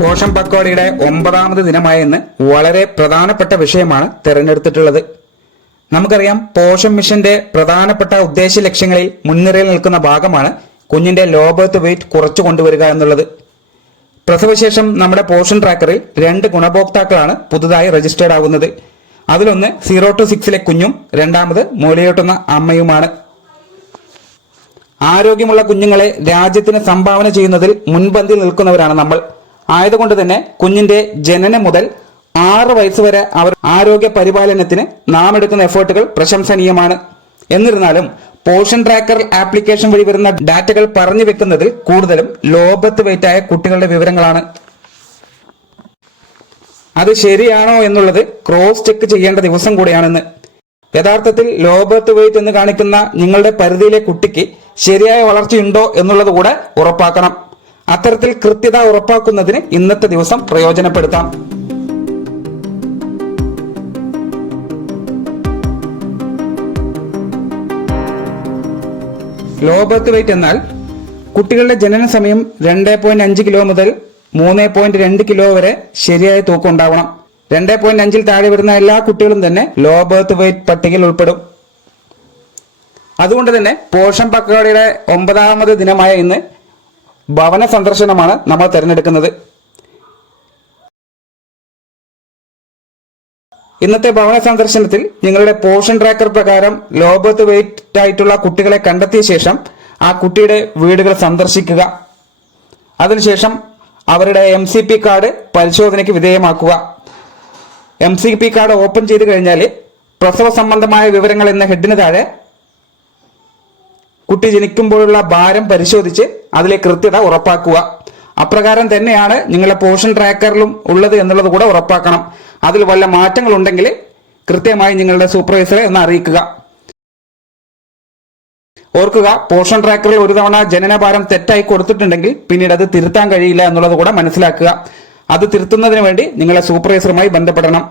Portion പക്വാടയുടെ 9ാമത് ദിനമായ ഇന്ന് വളരെ പ്രധാനപ്പെട്ട വിഷയമാണ് തിരഞ്ഞെടുത്തിട്ടുള്ളത്. നമുക്കറിയാം, പോഷൻ മിഷന്റെ പ്രധാനപ്പെട്ട ഉദ്ദേശ ലക്ഷ്യങ്ങളിൽ മുൻനിരയിൽ നിൽക്കുന്ന ഭാഗമാണ് കുഞ്ഞിന്റെ ലോ ബർത്ത് വെയിറ്റ് കുറച്ചു കൊണ്ടുവരിക എന്നുള്ളത്. പ്രസവശേഷം നമ്മുടെ പോഷൻ ട്രാക്കറിൽ 2 ഗുണഭോക്താക്കളാണ് പുതുതായി രജിസ്റ്റേർഡ് ആകുന്നത്. അതിലൊന്ന് 0 to 6 കുഞ്ഞും രണ്ടാമത് മുലയൂട്ടുന്ന അമ്മയുമാണ്. ആരോഗ്യമുള്ള കുഞ്ഞുങ്ങളെ രാജ്യത്തിന് സംഭാവന ചെയ്യുന്നതിൽ മുൻപന്തിയിൽ നിൽക്കുന്നവരാണ് നമ്മൾ. ആയതുകൊണ്ട് തന്നെ കുഞ്ഞിന്റെ ജനനം മുതൽ 6 വയസ്സ് വരെ അവർ ആരോഗ്യ പരിപാലനത്തിന് നാം എടുക്കുന്ന എഫേർട്ടുകൾ പ്രശംസനീയമാണ്. എന്നിരുന്നാലും പോഷൻ ട്രാക്കർ ആപ്ലിക്കേഷൻ വഴി വരുന്ന ഡാറ്റകൾ പറഞ്ഞു വെക്കുന്നതിൽ കൂടുതലും ലോ ബർത്ത് വെയിറ്റ് ആയ കുട്ടികളുടെ വിവരങ്ങളാണ്. അത് ശരിയാണോ എന്നുള്ളത് ക്രോസ് ചെക്ക് ചെയ്യേണ്ട ദിവസം കൂടിയാണെന്ന്. യഥാർത്ഥത്തിൽ ലോ ബർത്ത് വെയിറ്റ് എന്ന് കാണിക്കുന്ന നിങ്ങളുടെ പരിധിയിലെ കുട്ടിക്ക് ശരിയായ വളർച്ചയുണ്ടോ എന്നുള്ളത് കൂടെ ഉറപ്പാക്കണം. അത്തരത്തിൽ കൃത്യത ഉറപ്പാക്കുന്നതിന് ഇന്നത്തെ ദിവസം പ്രയോജനപ്പെടുത്താം. ലോ ബർത്ത് വെയിറ്റ് എന്നാൽ കുട്ടികളുടെ ജനന സമയം 2.5 കിലോ മുതൽ 3.2 കിലോ വരെ ശരിയായ തൂക്കം ഉണ്ടാവണം. 2.5 താഴെ വരുന്ന എല്ലാ കുട്ടികളും തന്നെ ലോ ബർത്ത് വെയിറ്റ് പട്ടികയിൽ ഉൾപ്പെടും. അതുകൊണ്ട് തന്നെ പോഷൻ പക്വാടയുടെ 9ാമത് ദിനമായ ഇന്ന് ഭവന സന്ദർശനമാണ് നമ്മൾ തിരഞ്ഞെടുക്കുന്നത്. ഇന്നത്തെ ഭവന സന്ദർശനത്തിൽ നിങ്ങളുടെ പോഷൻ ട്രാക്കർ പ്രകാരം ലോ ബർത്ത് വെയിറ്റ് ആയിട്ടുള്ള കുട്ടികളെ കണ്ടെത്തിയ ശേഷം ആ കുട്ടിയുടെ വീടുകൾ സന്ദർശിക്കുക. അതിനുശേഷം അവരുടെ MCP കാർഡ് പരിശോധനയ്ക്ക് വിധേയമാക്കുക. MCP കാർഡ് ഓപ്പൺ ചെയ്ത് കഴിഞ്ഞാൽ പ്രസവ സംബന്ധമായ വിവരങ്ങൾ എന്ന ഹെഡിന് താഴെ കുട്ടി ജനിക്കുമ്പോഴുള്ള ഭാരം പരിശോധിച്ച് അതിലെ കൃത്യത ഉറപ്പാക്കുക. അപ്രകാരം തന്നെയാണ് നിങ്ങളുടെ പോഷൻ ട്രാക്കറിലും ഉള്ളത് എന്നുള്ളത് കൂടെ ഉറപ്പാക്കണം. അതിൽ വല്ല മാറ്റങ്ങൾ ഉണ്ടെങ്കിൽ കൃത്യമായി നിങ്ങളുടെ സൂപ്പർവൈസറെ ഒന്ന് അറിയിക്കുക. ഓർക്കുക, പോഷൻ ട്രാക്കറിൽ ഒരു തവണ ജനനഭാരം തെറ്റായി കൊടുത്തിട്ടുണ്ടെങ്കിൽ പിന്നീട് അത് തിരുത്താൻ കഴിയില്ല എന്നുള്ളത് കൂടെ മനസ്സിലാക്കുക. അത് തിരുത്തുന്നതിന് വേണ്ടി നിങ്ങളുടെ സൂപ്പർവൈസറുമായി ബന്ധപ്പെടണം.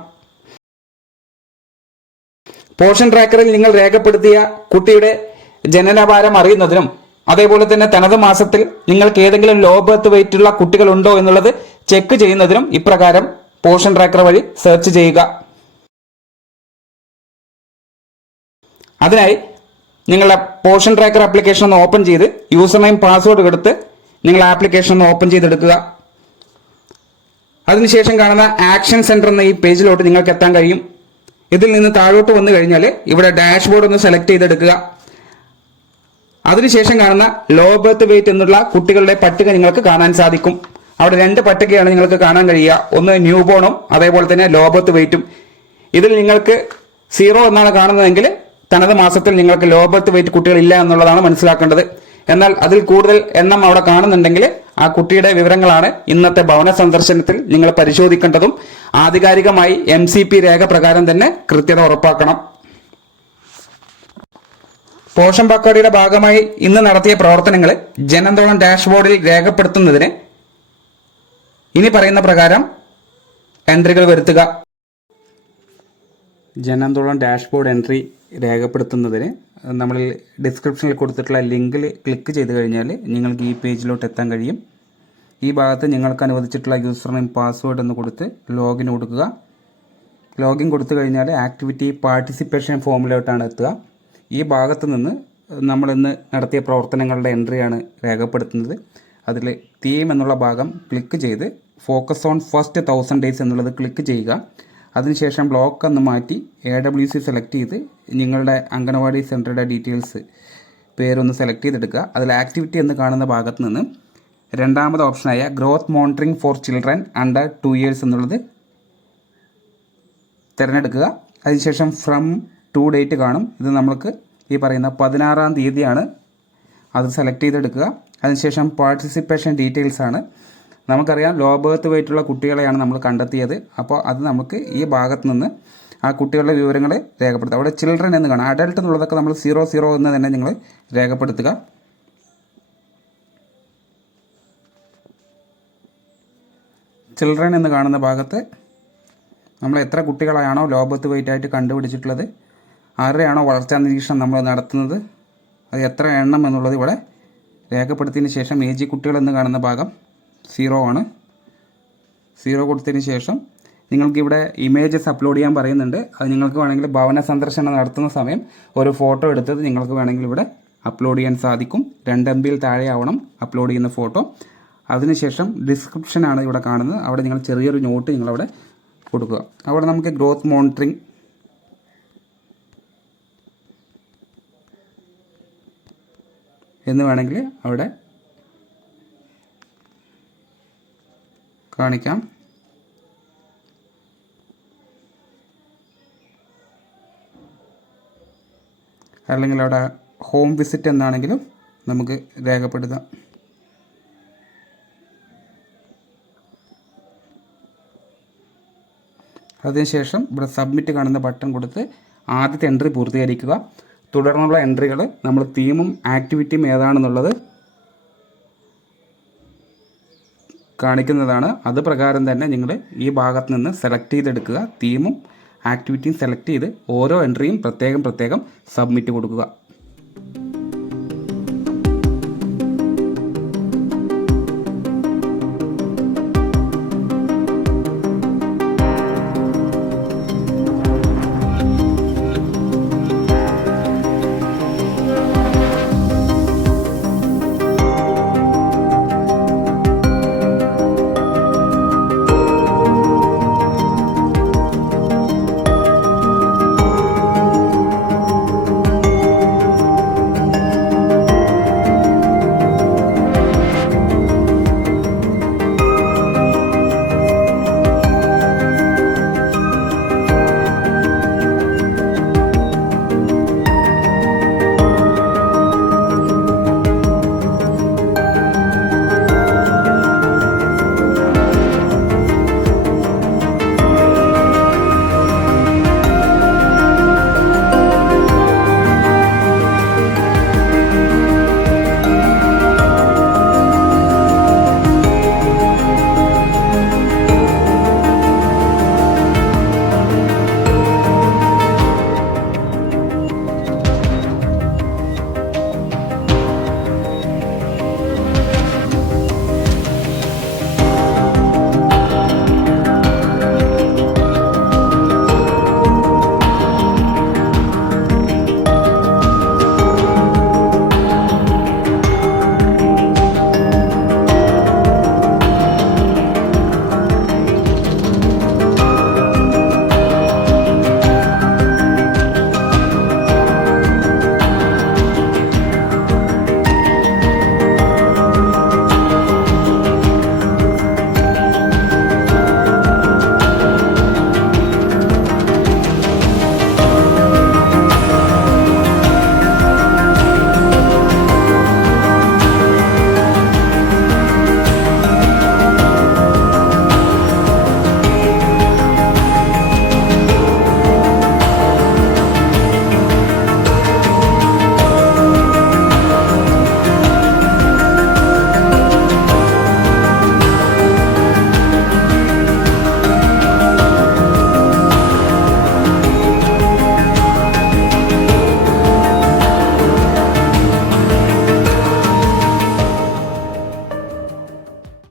പോഷൻ ട്രാക്കറിൽ നിങ്ങൾ രേഖപ്പെടുത്തിയ കുട്ടിയുടെ ജനനഭാരം അറിയുന്നതിനും അതേപോലെ തന്നെ തനത് മാസത്തിൽ നിങ്ങൾക്ക് ഏതെങ്കിലും ലോ ബർത്ത് വെയിറ്റ് ഉള്ള കുട്ടികൾ ഉണ്ടോ എന്നുള്ളത് ചെക്ക് ചെയ്യുന്നതിനും ഇപ്രകാരം പോഷൻ ട്രാക്കർ വഴി സെർച്ച് ചെയ്യുക. അതിനായി നിങ്ങളുടെ പോഷൻ ട്രാക്കർ ആപ്ലിക്കേഷൻ ഒന്ന് ഓപ്പൺ ചെയ്ത് യൂസർ നെയിം പാസ്വേഡ് എടുത്ത് നിങ്ങൾ ആപ്ലിക്കേഷൻ ഒന്ന് ഓപ്പൺ ചെയ്തെടുക്കുക. അതിനുശേഷം കാണുന്ന ആക്ഷൻ സെന്റർ എന്ന ഈ പേജിലോട്ട് നിങ്ങൾക്ക് എത്താൻ കഴിയും. ഇതിൽ നിന്ന് താഴോട്ട് വന്നു കഴിഞ്ഞാൽ ഇവിടെ ഡാഷ്ബോർഡ് ഒന്ന് സെലക്ട് ചെയ്തെടുക്കുക. അതിനുശേഷം കാണുന്ന ലോ ബർത്ത് വെയിറ്റ് എന്നുള്ള കുട്ടികളുടെ പട്ടിക നിങ്ങൾക്ക് കാണാൻ സാധിക്കും. അവിടെ 2 പട്ടികയാണ് നിങ്ങൾക്ക് കാണാൻ കഴിയുക. ഒന്ന് ന്യൂ ബോണും അതേപോലെ തന്നെ ലോ ബർത്ത് വെയിറ്റും. ഇതിൽ നിങ്ങൾക്ക് 0 എന്നാണ് കാണുന്നതെങ്കിൽ തനത് മാസത്തിൽ നിങ്ങൾക്ക് ലോ ബർത്ത് വെയിറ്റ് കുട്ടികളില്ല എന്നുള്ളതാണ് മനസ്സിലാക്കേണ്ടത്. എന്നാൽ അതിൽ കൂടുതൽ എണ്ണം അവിടെ കാണുന്നുണ്ടെങ്കിൽ ആ കുട്ടിയുടെ വിവരങ്ങളാണ് ഇന്നത്തെ ഭവന സന്ദർശനത്തിൽ നിങ്ങൾ പരിശോധിക്കേണ്ടതും. ആധികാരികമായി MCP രേഖ പ്രകാരം തന്നെ കൃത്യത ഉറപ്പാക്കണം. പോഷൻ പക്വാടയുടെ ഭാഗമായി ഇന്ന് നടത്തിയ പ്രവർത്തനങ്ങൾ ജനന്തോളം ഡാഷ്ബോർഡിൽ രേഖപ്പെടുത്തുന്നതിന് ഇനി പറയുന്ന പ്രകാരം എൻട്രികൾ വരുത്തുക. ജനന്തോളം ഡാഷ്ബോർഡ് എൻട്രി രേഖപ്പെടുത്തുന്നതിന് നമ്മൾ ഡിസ്ക്രിപ്ഷനിൽ കൊടുത്തിട്ടുള്ള ലിങ്കിൽ ക്ലിക്ക് ചെയ്ത് കഴിഞ്ഞാൽ നിങ്ങൾക്ക് ഈ പേജിലോട്ട് എത്താൻ കഴിയും. ഈ ഭാഗത്ത് നിങ്ങൾക്ക് അനുവദിച്ചിട്ടുള്ള യൂസർ നെയിം പാസ്വേഡ് എന്ന് കൊടുത്ത് ലോഗിൻ കൊടുക്കുക. ലോഗിൻ കൊടുത്തു കഴിഞ്ഞാൽ ആക്ടിവിറ്റി പാർട്ടിസിപ്പേഷൻ ഫോമിലോട്ടാണ് എത്തുക. ഈ ഭാഗത്ത് നിന്ന് നമ്മളിന്ന് നടത്തിയ പ്രവർത്തനങ്ങളുടെ എൻട്രിയാണ് രേഖപ്പെടുത്തുന്നത്. അതിൽ തീം എന്നുള്ള ഭാഗം ക്ലിക്ക് ചെയ്ത് ഫോക്കസ് ഓൺ ഫസ്റ്റ് 1000 ഡേയ്സ് എന്നുള്ളത് ക്ലിക്ക് ചെയ്യുക. അതിനുശേഷം ബ്ലോക്ക് എന്ന് മാറ്റി AWC സെലക്ട് ചെയ്ത് നിങ്ങളുടെ അംഗനവാടി സെൻറ്ററുടെ ഡീറ്റെയിൽസ് പേരൊന്ന് സെലക്ട് ചെയ്തെടുക്കുക. അതിൽ ആക്ടിവിറ്റി എന്ന് കാണുന്ന ഭാഗത്ത് നിന്ന് 2ാമത് ഓപ്ഷനായ growth monitoring for children under 2 years എന്നുള്ളത് തിരഞ്ഞെടുക്കുക. അതിനുശേഷം ഫ്രം ടു ഡേറ്റ് കാണും. ഇത് നമ്മൾക്ക് ഈ പറയുന്ന 16-ാം തീയതിയാണ്. അത് സെലക്ട് ചെയ്തെടുക്കുക. അതിനുശേഷം പാർട്ടിസിപ്പേഷൻ ഡീറ്റെയിൽസ് ആണ്. നമുക്കറിയാം, ലോ ബർത്ത് വെയിറ്റുള്ള കുട്ടികളെയാണ് നമ്മൾ കണ്ടെത്തിയത്. അപ്പോൾ അത് നമുക്ക് ഈ ഭാഗത്ത് നിന്ന് ആ കുട്ടികളുടെ വിവരങ്ങൾ രേഖപ്പെടുത്തുക. അവിടെ ചിൽഡ്രൻ എന്ന് കാണാം. അഡൽട്ട് എന്നുള്ളതൊക്കെ നമ്മൾ 00 എന്ന് തന്നെ നിങ്ങൾ രേഖപ്പെടുത്തുക. ചിൽഡ്രൻ എന്ന് കാണുന്ന ഭാഗത്ത് നമ്മൾ എത്ര കുട്ടികളാണോ ലോ ബർത്ത് വെയിറ്റ് ആയിട്ട് കണ്ടുപിടിച്ചിട്ടുള്ളത്, ആരുടെയാണോ വളർച്ചാ നിരീക്ഷണം നമ്മൾ നടത്തുന്നത്, അത് എത്ര എണ്ണം എന്നുള്ളത് ഇവിടെ രേഖപ്പെടുത്തിയതിന് ശേഷം AG കുട്ടികൾ എന്ന് കാണുന്ന ഭാഗം 0 ആണ്. 0 കൊടുത്തതിന് ശേഷം നിങ്ങൾക്കിവിടെ ഇമേജസ് അപ്ലോഡ് ചെയ്യാൻ പറയുന്നുണ്ട്. അത് നിങ്ങൾക്ക് വേണമെങ്കിൽ ഭവന സന്ദർശനം നടത്തുന്ന സമയം ഒരു ഫോട്ടോ എടുത്തത് നിങ്ങൾക്ക് വേണമെങ്കിൽ ഇവിടെ അപ്ലോഡ് ചെയ്യാൻ സാധിക്കും. 2 MB താഴെ ആവണം അപ്ലോഡ് ചെയ്യുന്ന ഫോട്ടോ. അതിനുശേഷം ഡിസ്ക്രിപ്ഷനാണ് ഇവിടെ കാണുന്നത്. അവിടെ നിങ്ങൾ ചെറിയൊരു നോട്ട് നിങ്ങളവിടെ കൊടുക്കുക. അവിടെ നമുക്ക് ഗ്രോത്ത് മോണിറ്ററിംഗ് എന്ന് വേണമെങ്കിൽ അവിടെ കാണിക്കാം. അല്ലെങ്കിൽ അവിടെ ഹോം വിസിറ്റ് എന്നാണെങ്കിലും നമുക്ക് രേഖപ്പെടുത്താം. അതിനുശേഷം ഇവിടെ സബ്മിറ്റ് കാണുന്ന ബട്ടൺ കൊടുത്ത് ആദ്യത്തെ എൻട്രി പൂർത്തീകരിക്കുക. തുടർന്നുള്ള എൻട്രികൾ നമ്മൾ തീമും ആക്ടിവിറ്റിയും ഏതാണെന്നുള്ളത് കാണിക്കുന്നതാണ്. അത് പ്രകാരം തന്നെ നിങ്ങൾ ഈ ഭാഗത്ത് നിന്ന് സെലക്ട് ചെയ്തെടുക്കുക. തീമും ആക്ടിവിറ്റിയും സെലക്ട് ചെയ്ത് ഓരോ എൻട്രിയും പ്രത്യേകം സബ്മിറ്റ് കൊടുക്കുക.